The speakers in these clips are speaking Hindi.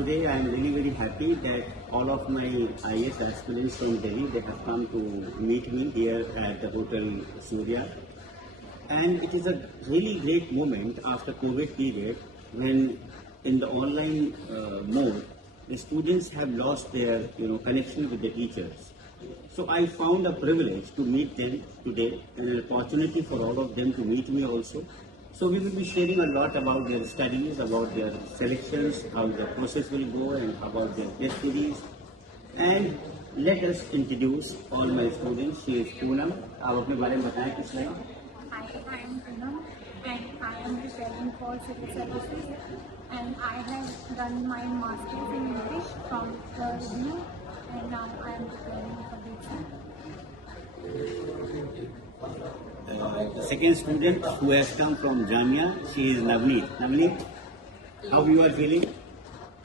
today I am really very happy that all of my IAS aspirants from Delhi, they have come to meet me here at the Hotel Surya. And it is a really great moment after COVID period when in the online mode, the students have lost their connection with the teachers. So I found a privilege to meet them today and an opportunity for all of them to meet me also. So we will be sharing a lot about their studies, about their selections, how the process will go and about their test series. And let us introduce all my students. She is Poonam. आप अपने बारे में बताएं कुछ नहीं? Hi, I am Poonam and I am preparing for civil services and I have done my masters in English from the review and now I am preparing for the exam. The second student who has come from Jamia, she is Navneet. Navneet, how you are feeling?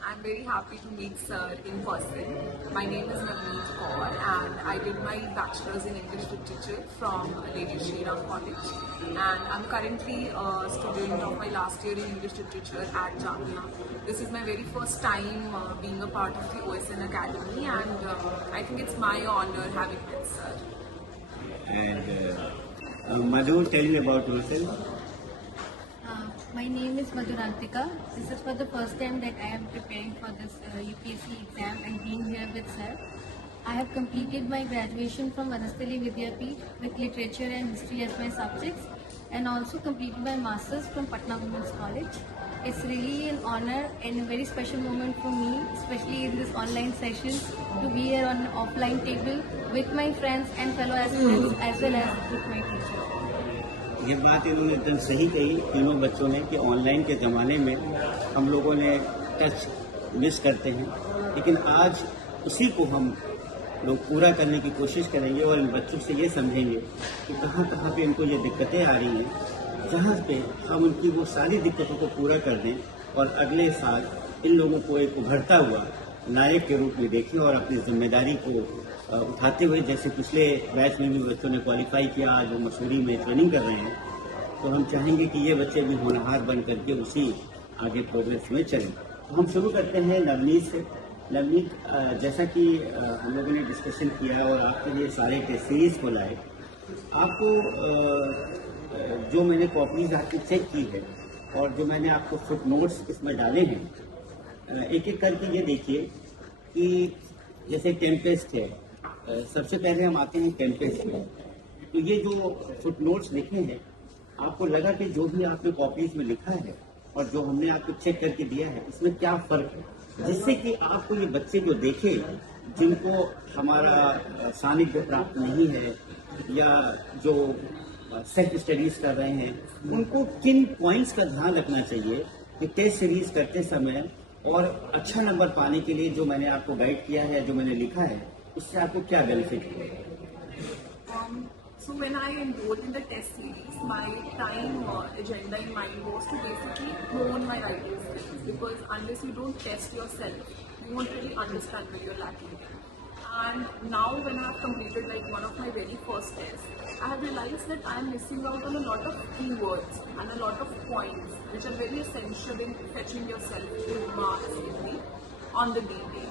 I'm very happy to meet sir in person. My name is Navneet Kaur and I did my bachelor's in English literature from Lady Shri Ram College and I'm currently a student of my last year in English literature at Jamia. This is my very first time being a part of the OSN Academy and I think it's my honor having met sir. And Madhu, tell me about yourself. My name is Madhurantika. This is for the first time that I am preparing for this UPSC exam and being here with sir. I have completed my graduation from Vanasthali Vidyapeeth with literature and history as my subjects and also completed my masters from Patna Women's College. It's really an honor and a very special moment for me, especially in this online session, to be here on an offline table with my friends and fellow aspirants as well as with my teacher. ये बात इन्होंने एकदम सही कही तीनों बच्चों ने कि ऑनलाइन के ज़माने में हम लोगों ने टच मिस करते हैं, लेकिन आज उसी को हम लोग पूरा करने की कोशिश करेंगे और इन बच्चों से ये समझेंगे कि कहाँ कहाँ पे इनको ये दिक्कतें आ रही हैं, जहाँ पे हम उनकी वो सारी दिक्कतों को पूरा कर दें और अगले साल इन लोगों को एक उभरता हुआ नायक के रूप में देखें और अपनी जिम्मेदारी को उठाते हुए, जैसे पिछले बैच में भी बच्चों ने क्वालिफाई किया, आज वो मसूरी में ट्रेनिंग कर रहे हैं, तो हम चाहेंगे कि ये बच्चे भी होनहार बन करके उसी आगे प्रोग्रेस में चलें। तो हम शुरू करते हैं नवनीत से। नवनीत, जैसा कि हम लोगों ने डिस्कशन किया और आपके लिए सारे टेस्ट सीरीज को लाए, आपको जो मैंने कॉपीज आपकी चेक की है और जो मैंने आपको फुट नोट्स इसमें डाले हैं, एक एक करके ये देखिए कि जैसे टेम्पेस्ट है, सबसे पहले हम आते हैं टेम्पेस्ट में। तो ये जो फुट नोट्स लिखे हैं, आपको लगा कि जो भी आपने कॉपीज में लिखा है और जो हमने आपको चेक करके दिया है, इसमें क्या फर्क है, जिससे कि आपको ये बच्चे जो देखे जिनको हमारा सानिध्य प्राप्त नहीं है या जो सेल्फ स्टडीज कर रहे हैं, उनको किन पॉइंट्स का ध्यान रखना चाहिए कि टेस्ट सीरीज करते समय और अच्छा नंबर पाने के लिए जो मैंने आपको गाइड किया है, जो मैंने लिखा है, उससे आपको क्या बेनिफिट है? So when I enrolled in the test series, my time agenda in mind was to basically hone my writing skills, because unless you don't test yourself, you won't really understand where you're lacking. And now when I have completed like one of my very first tests, I have realized that I am missing out on a lot of keywords and a lot of points which are very essential in fetching yourself good marks on the DA.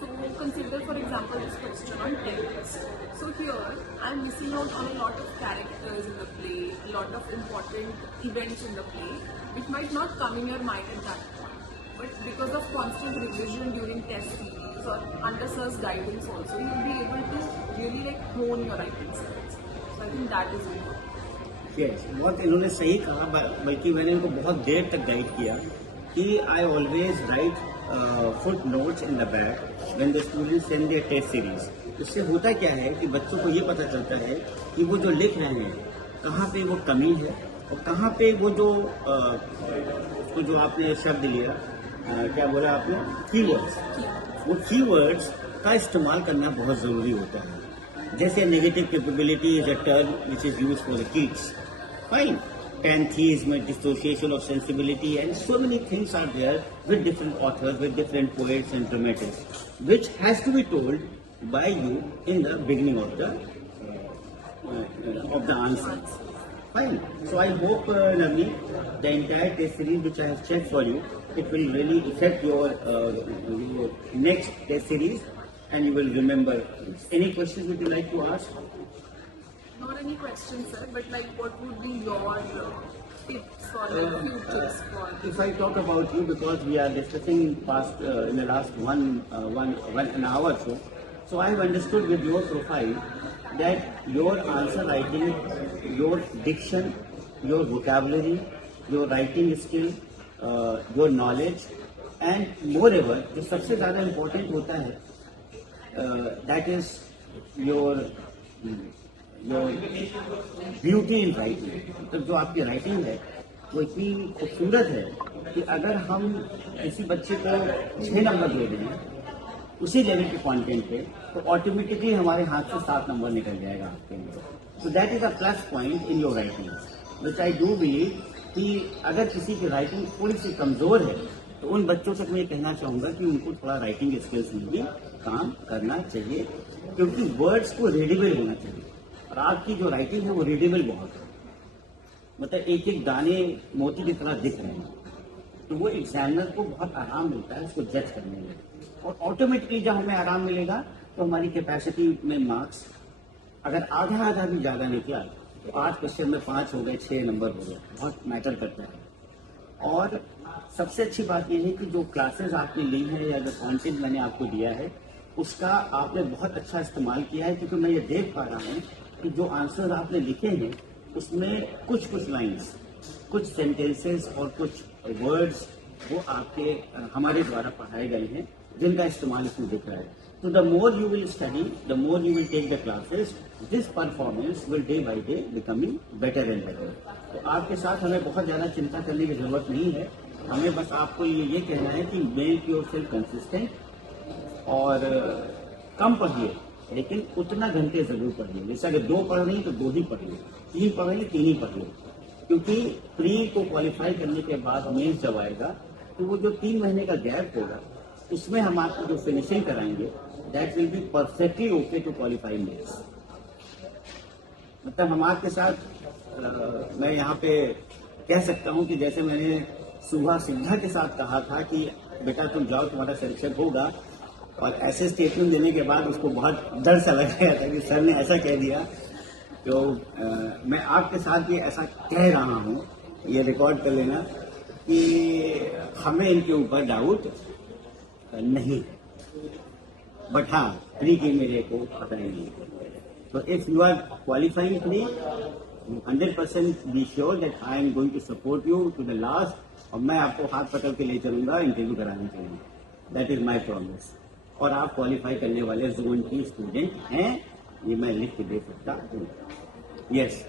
So consider for example this question on tempest. So here I am missing out on a lot of characters in the play, a lot of important events in the play which might not come in your mind at that point. But because of constant revision during test series or under sir's guidance also, you will be able to really like hone your writing skills. So I think that is important. Yes, बहुत इन्होंने सही कहा, बल्कि मैंने इनको बहुत देर तक गाइड किया कि I always write footnotes in the back when the students send their test series. इससे होता क्या है कि बच्चों को ये पता चलता है कि वो जो लिख रहे हैं कहाँ पे वो कमी है और कहाँ पे वो जो उसको जो आपने शब्द लिया, क्या बोला आपने, कीवर्ड्स, वो कीवर्ड्स का इस्तेमाल करना बहुत ज़रूरी होता है। जैसे negative capability is a term which is use for the kids, fine, pantheism, dissociation of sensibility, and so many things are there with different authors, with different poets and dramatists, which has to be told by you in the beginning of the answer. Fine. So I hope, Navneet, the entire test series which I have checked for you, it will really affect your next test series, and you will remember. Any questions would you like to ask? Not any questions, sir, but like what would be your tips or few tips for If I talk about you, because we are discussing in the last an hour or so, so I have understood with your profile that your answer writing, your diction, your vocabulary, your writing skill, your knowledge, and moreover, जो सबसे ज़्यादा important होता है, that is your beauty in writing. मतलब जो आपकी राइटिंग है वो इतनी खूबसूरत है कि अगर हम किसी बच्चे को 6 नंबर दे दें उसी लेवल के कंटेंट पे, तो ऑटोमेटिकली हमारे हाथ से 7 नंबर निकल जाएगा आपके लिए. So that is a plus point in your writing, which I do believe कि अगर किसी की राइटिंग थोड़ी सी कमजोर है तो उन बच्चों से मैं ये कहना चाहूँगा कि उनको थोड़ा राइटिंग स्किल्स में भी काम करना चाहिए, क्योंकि वर्ड्स को रीडेबल होना चाहिए. और आपकी जो राइटिंग है वो रीडेबल बहुत है, मतलब एक एक दाने मोती की तरह दिख रहे हैं, तो वो एग्जामिनर को बहुत आराम मिलता है उसको जज करने में. और ऑटोमेटिकली जब हमें आराम मिलेगा तो हमारी कैपेसिटी में मार्क्स अगर आधा भी ज़्यादा निकला तो 8 क्वेश्चन में 5 हो गए, 6 नंबर हो गए, बहुत मैटर करता है. और सबसे अच्छी बात यह है कि जो क्लासेस आपने ली है या जो कंटेंट मैंने आपको दिया है उसका आपने बहुत अच्छा इस्तेमाल किया है, क्योंकि मैं ये देख पा रहा हूँ कि जो आंसर आपने लिखे हैं उसमें कुछ लाइंस, कुछ सेंटेंसेस और कुछ वर्ड्स वो आपके हमारे द्वारा पढ़ाए गए हैं जिनका इस्तेमाल इसमें दिख रहा है. तो the more you will study, the more you will take the classes, this performance will day by day becoming better and better. तो आपके साथ हमें बहुत ज़्यादा चिंता करने की जरूरत नहीं है. हमें बस आपको ये कहना है कि मेक योरसेल्फ कंसिस्टेंट और कम पढ़िए, लेकिन उतना घंटे जरूर पढ़िए. जैसे अगर 2 पढ़ रही तो 2 ही पढ़िए, 3 पढ़ रही 3 ही पढ़िए, क्योंकि प्री को क्वालिफाई करने के बाद मेंस जब आएगा तो वो जो 3 महीने का गैप होगा उसमें हम आपको जो फिनिशिंग कराएंगे that will be perfectly okay to qualify mains. मतलब हम आपके साथ मैं यहाँ पे कह सकता हूँ कि जैसे मैंने सुबह सिद्धा के साथ कहा था कि बेटा तुम जाओ तुम्हारा सिलेक्शन होगा, और ऐसे स्टेटमेंट देने के बाद उसको बहुत डर सा लग गया था कि सर ने ऐसा कह दिया. तो मैं आपके साथ ये ऐसा कह रहा हूँ, ये रिकॉर्ड कर लेना कि हमें इनके ऊपर डाउट नहीं है, बट हाँ प्री की मेरे को पता ही नहीं. तो if you are qualifying pre 100% be sure that I am going to support you to the last, और मैं आपको हाथ पकड़ के ले चलूंगा इंटरव्यू कराने के लिए. That is my promise. और आप क्वालिफाई करने वाले जोन की स्टूडेंट हैं, ये मैं लिख के दे सकता हूँ. यस.